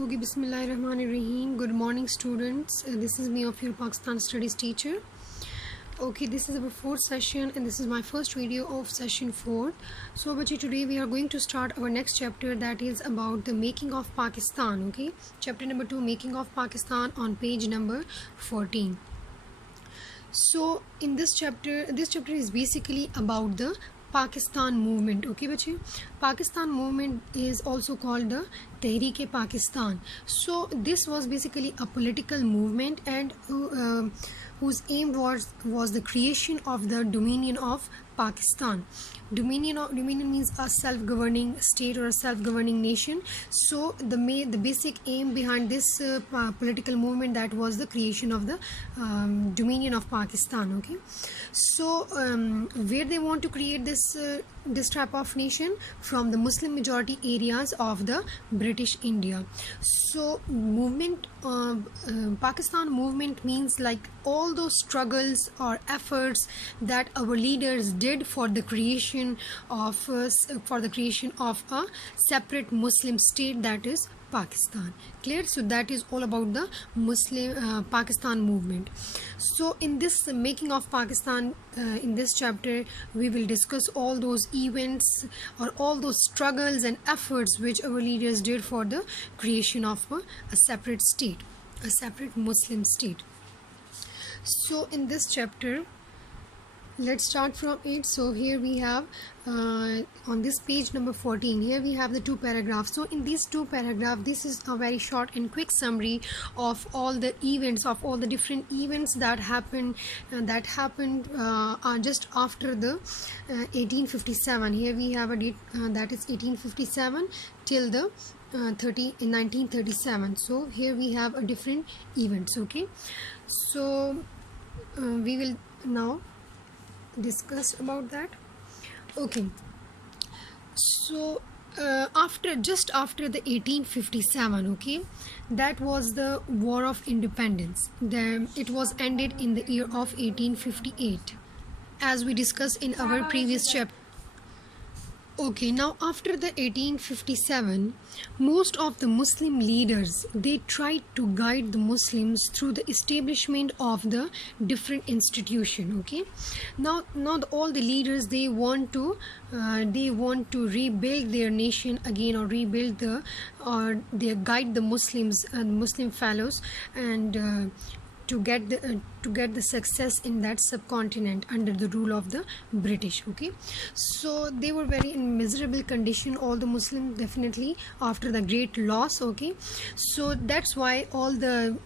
Okay, Bismillahirrahmanirrahim. Good morning, students. This is me of your Pakistan Studies teacher. Okay, this is our fourth session and this is my first video of session 4. So, bachi, today we are going to start our next chapter, that is about the making of Pakistan. Okay, chapter number 2, making of Pakistan, on page number 14. So, in this chapter is basically about the Pakistan movement. Okay, bachi, Pakistan movement is also called the Tehreek-e-Pakistan. So this was basically a political movement and whose aim was the creation of the Dominion of Pakistan. Dominion means a self-governing state or a self-governing nation. So the basic aim behind this political movement, that was the creation of the Dominion of Pakistan. Okay, so where they want to create this type of nation? From the Muslim majority areas of the British India. So Pakistan movement means like all those struggles or efforts that our leaders did for the creation of a separate Muslim state, that is Pakistan. Clear? So that is all about the Muslim Pakistan movement. So in this making of Pakistan, in this chapter we will discuss all those events or all those struggles and efforts which our leaders did for the creation of a separate state, a separate Muslim state. So in this chapter, let's start from it. So here we have on this page number 14, here we have the 2 paragraphs. So in these 2 paragraphs, this is a very short and quick summary of all the events, of all the different events that happened just after the 1857. Here we have a date, that is 1857 till the 1937. So here we have a different events. Okay, so we will now discuss about that. Okay, so just after the 1857, okay, that was the War of Independence. Then it was ended in the year of 1858, as we discussed in our previous chapter. Okay, now after the 1857, most of the Muslim leaders, they tried to guide the Muslims through the establishment of the different institution. Okay, now all the leaders, they want to rebuild their nation again, or they guide the Muslims and Muslim fellows, and to get the success in that subcontinent under the rule of the British. Okay, so they were very in miserable condition, all the Muslims, definitely after the great loss. Okay, so that's why all the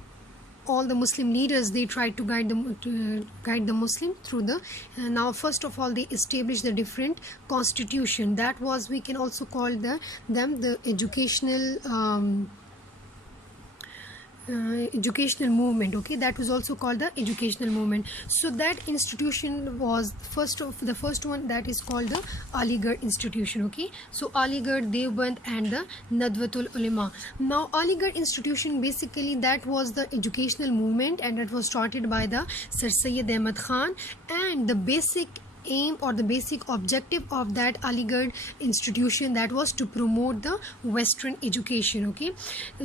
Muslim leaders, they tried to guide the Muslim through the now first of all they established the different constitution. That was, we can also call them the educational movement. Okay, that was also called the educational movement. So that institution was the first one, that is called the Aligarh institution. Okay, so Aligarh, Deoband and the Nadwatul Ulama. Now Aligarh institution, basically that was the educational movement, and it was started by the Sir Syed Ahmad Khan, and the basic aim or the basic objective of that Aligarh institution, that was to promote the Western education. Okay,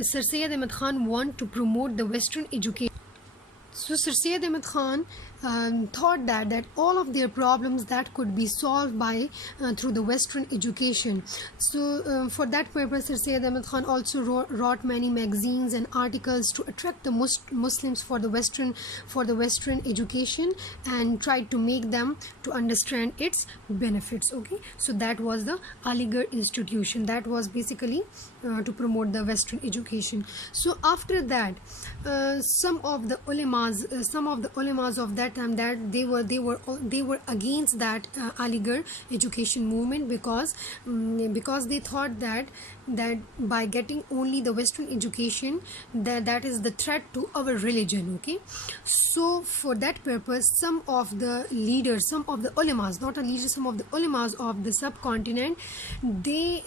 Sir Syed Ahmad Khan want to promote the Western education. So Sir Syed Ahmad Khan thought that all of their problems that could be solved by through the Western education. So for that purpose, Sir Syed Ahmad Khan also wrote many magazines and articles to attract the Muslims for the Western education, and tried to make them to understand its benefits. Okay, so that was the Aligarh institution, that was basically to promote the Western education. So after that, some of the ulamas of that time, that they were against that Aligarh education movement, because they thought that by getting only the Western education, that is the threat to our religion. Okay, so for that purpose, some of the leaders, some of the ulamas, not a leader, some of the ulamas of the subcontinent, they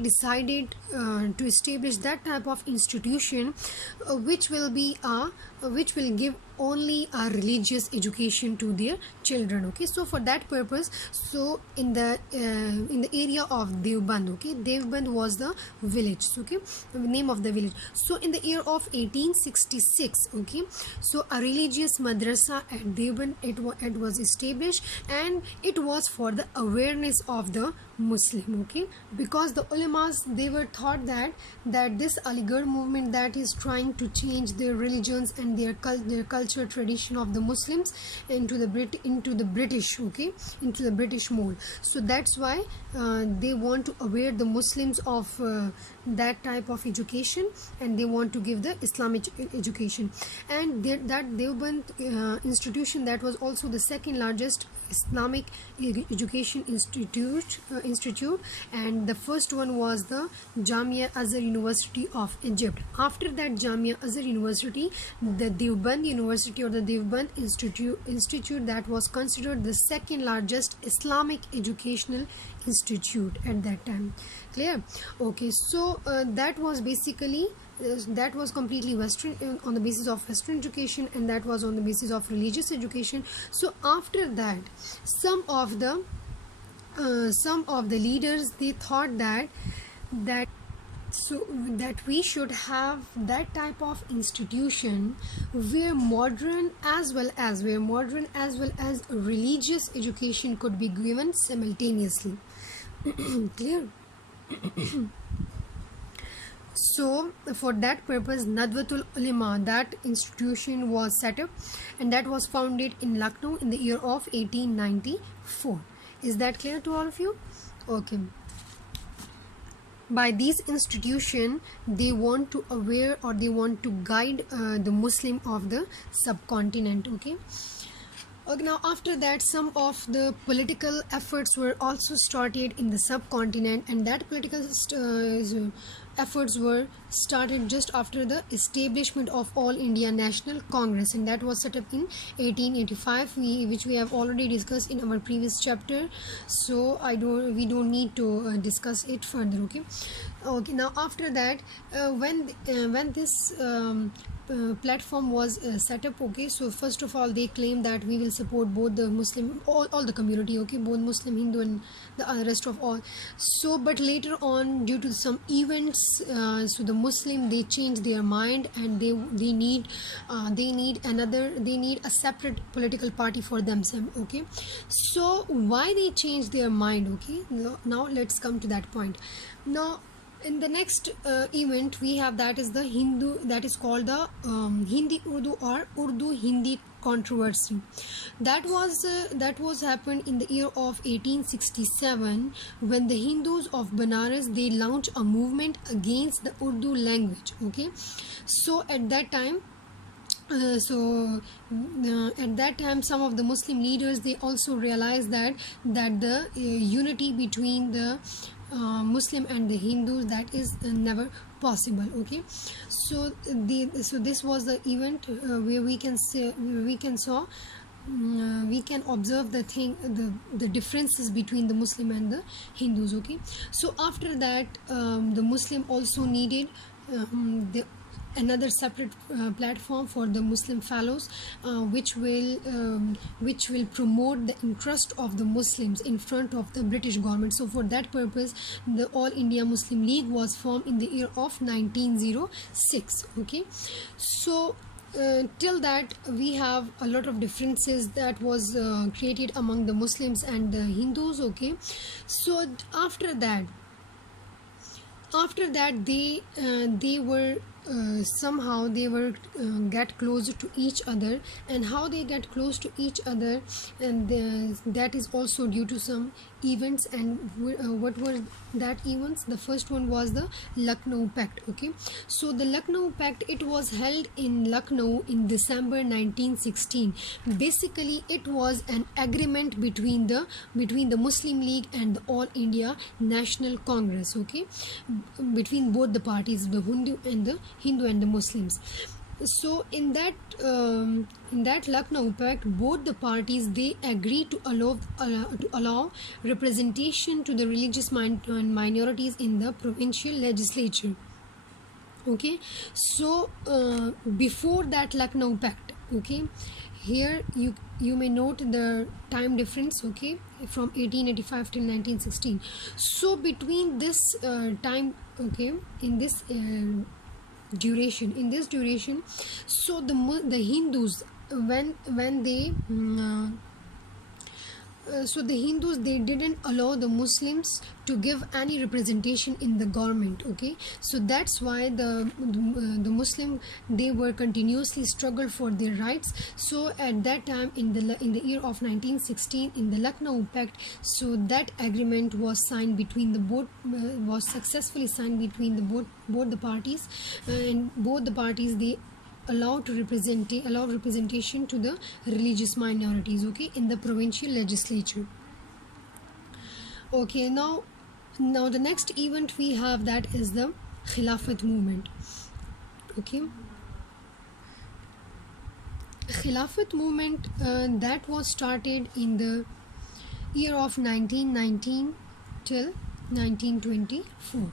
decided to establish that type of institution which will give only a religious education to their children. Okay, so for that purpose, so in the area of Deoband, okay, Deoband was the village. Okay, the name of the village. So in the year of 1866, okay, so a religious madrasa at Deoband, it was established, and it was for the awareness of the Muslim. Okay, because the ulamas, they were thought that this Aligarh movement that is trying to change their religions and their culture tradition of the Muslims into the British, okay, into the British mold. So that's why they want to aware the Muslims of that type of education, and they want to give the Islamic education. And that Deoband institution, that was also the second largest Islamic education institute, and the first one was the Jamia Azhar University of Egypt. After that Jamia Azhar University, the Deoband University or the Deoband Institute, that was considered the second largest Islamic educational institute at that time. Clear? Okay, so that was basically that was completely Western, on the basis of Western education, and that was on the basis of religious education. So after that, some of the leaders, they thought that we should have that type of institution where modern as well as religious education could be given simultaneously. Clear? So for that purpose, Nadwatul Ulama, that institution was set up, and that was founded in Lucknow in the year of 1894. Is that clear to all of you? Okay. By this institution, they want to aware, or they want to guide the Muslim of the subcontinent. Okay. Okay, now after that, some of the political efforts were also started in the subcontinent, and that political efforts were started just after the establishment of All India National Congress, and that was set up in 1885, which we have already discussed in our previous chapter, so we don't need to discuss it further. Okay, now after that, when this platform was set up, okay, so first of all, they claim that we will support both the Muslim, all the community, okay, both Muslim, Hindu, and the rest of all. So but later on, due to some events, so the Muslim, they changed their mind, and they need a separate political party for themselves. Okay, so why they changed their mind? Okay, now let's come to that point. Now in the next event we have, that is the Hindu, that is called the Hindi Urdu or Urdu Hindi controversy. That was happened in the year of 1867, when the Hindus of Banaras, they launched a movement against the Urdu language. Okay, so at that time, at that time, some of the Muslim leaders, they also realized that the unity between the Muslim and the Hindus, that is never possible. Okay, so this was the event where we can observe the differences between the Muslim and the Hindus. Okay, so after that, the Muslim also needed another separate platform for the Muslim fellows, which will promote the interest of the Muslims in front of the British government. So for that purpose, the All India Muslim League was formed in the year of 1906. Okay, so till that, we have a lot of differences that was created among the Muslims and the Hindus. Okay, so after that they were somehow they were get closer to each other, and how they get close to each other, and that is also due to some events. And what were that events? The first one was the Lucknow Pact. Okay, so the Lucknow Pact, it was held in Lucknow in December 1916. Basically, it was an agreement between the Muslim League and the All India National Congress. Okay, between both the parties, the Hindu and the Muslims. So in that Lucknow Pact, both the parties, they agreed to allow representation to the religious minorities in the provincial legislature. Okay, so before that Lucknow Pact, Okay, here you may note the time difference, okay, from 1885 till 1916. So between this time, okay, in this duration, so the Hindus, when they so the Hindus, they didn't allow the Muslims to give any representation in the government. Okay, so that's why the Muslim, they were continuously struggle for their rights. So at that time, in the year of 1916, in the Lucknow Pact, so that agreement was signed between the both was successfully signed between the both the parties, and both the parties, they allow representation to the religious minorities, okay, in the provincial legislature. Okay, now the next event we have, that is the Khilafat movement. Okay, Khilafat movement, that was started in the year of 1919 till 1924.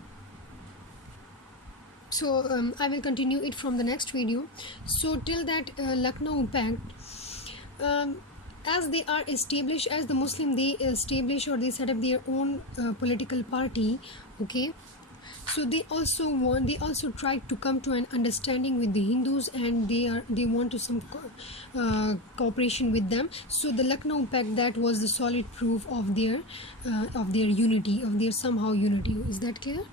So I will continue it from the next video. So till that Lucknow Pact, as they are established, as the Muslim, they establish or they set up their own political party. Okay, so they also tried to come to an understanding with the Hindus, and they want to some cooperation with them. So the Lucknow Pact, that was the solid proof of their unity, of their somehow unity. Is that clear?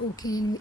Okay,